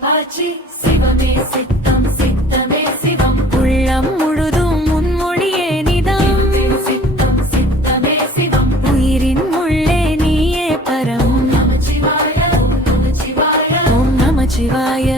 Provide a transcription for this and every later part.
பாச்சி சிவமே சித்தம் சித்தமே சிவம் உள்ளம் முழுதும் முன்மொழியே நிதம் சித்தம் சித்தமே சிவம் உயிரின் உள்ளே நீயே பரம் நமச்சிவாய ஓம் நமச்சிவாய ஓம் நமச்சிவாய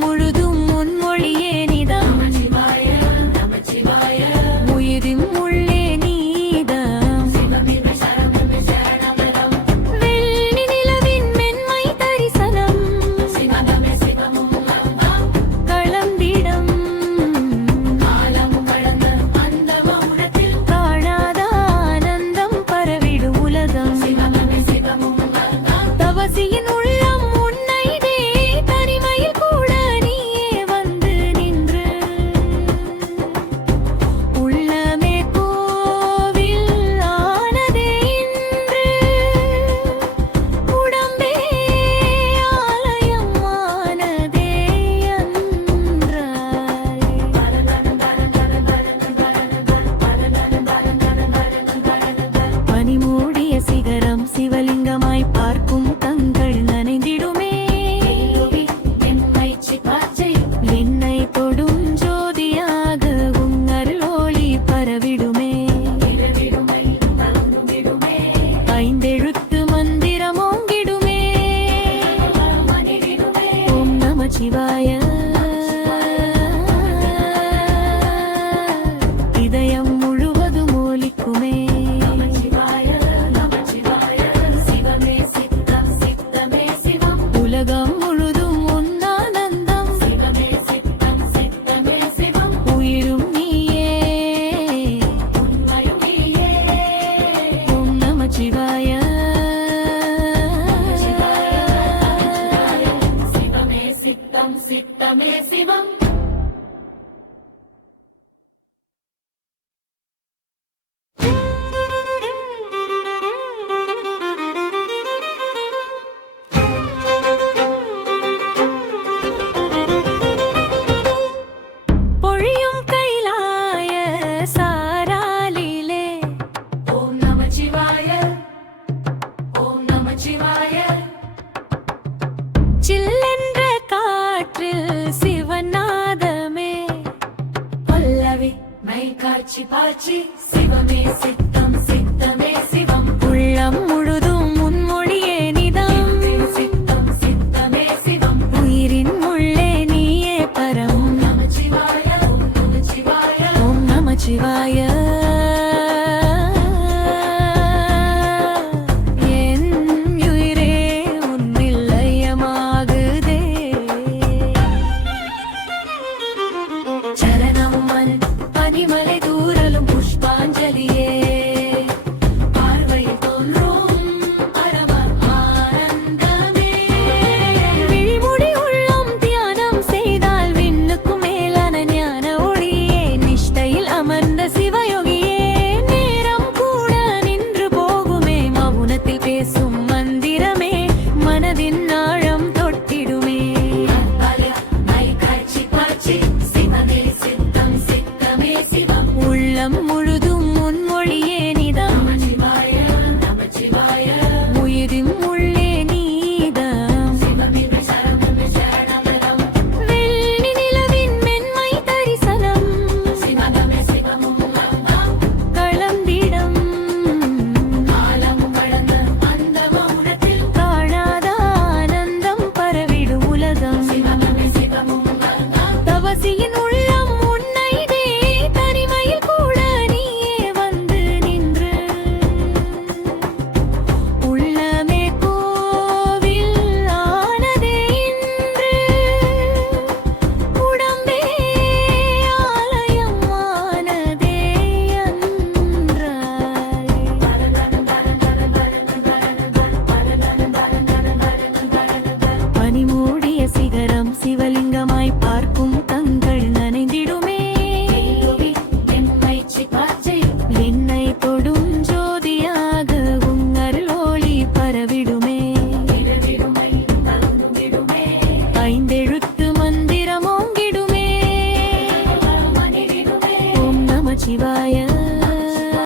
முழுதும் முன்மொழியே நிதம் நமச்சிவாய நமச்சிவாய உயிரின் உள்ளே நீதம் சிவமே சரணம் சரணம் வெள்ளி நிலவின் மென்மை தரிசனம் சிவமே சிவமும் களம்பிடம் காலம் கடந்த அந்த மௌனத்தில் காணாத ஆனந்தம் பரவிடும் உலகம் சிவமே சிவமும் தவசியின் உள்ளம் சிகரம் சிவலிங்கமாய் பார்க்கும் கண்கள் நனைந்திடுமே என்னை தொடும் ஜோதியாக உன்னருள் ஒளி பரவிடுமே ஐந்தெழுத்து மந்திரம் ஓங்கிடுமே ஓம் நமச்சிவாய இதயம் முழுவதும் ஒலிக்குமே உலகம் முழுதும் உன்னானந்தம் சிவமே சித்தம் சித்தமே சிவம் உயிரும் நீயே உண்மையும் நீயே ஓம் நமச்சிவாய சிவமே சித்தம் சித்தமே சிவம் சில்லென்ற காற்றில் சிவநாதமே பல்லவி மை காட்சி பாச்சி சிவமே சித்தம் சித்தமே சிவம் உள்ளம் முழுதும் முன்மொழியே நிதம் சித்தம் சித்தமே சிவம் உயிரின் உள்ளே நீயே பரம் நமச்சிவாய ஓம் நமச்சிவாய ஓம் நமச்சிவாய பனிமலை தூரலும் புஷ்பாஞ்சலியே பார்வையில் தோன்றும் பரம ஆனந்தமே விழிமுடி உள்ளம் தியானம் செய்தால் விண்ணுக்கும் மேலான ஞான ஒளியே நிஷ்டையில் அமர்ந்த சிவயோகியே நேரம் கூட நின்று போகுமே மௌனத்தில் பேசும் மந்திரமே மனதின் ஆழம் தொட்டிடுமே உள்ளம் முழுதும் முன்மொழியே நிதம் நமச்சிவாய நமச்சிவாய உயிரின் உள்ளே நீதம் சிவமே சரணம் சரணம் வெள்ளி நிலவின் மென்மை தரிசனம் சிவமே சிவமும் களம்பிடம் காலம் கடந்த அந்த மௌனத்தில் காணாத ஆனந்தம் பரவிடும் உலகம் சிவமே சிவமும் தவசியின் உள்ளம் நமச்சிவாய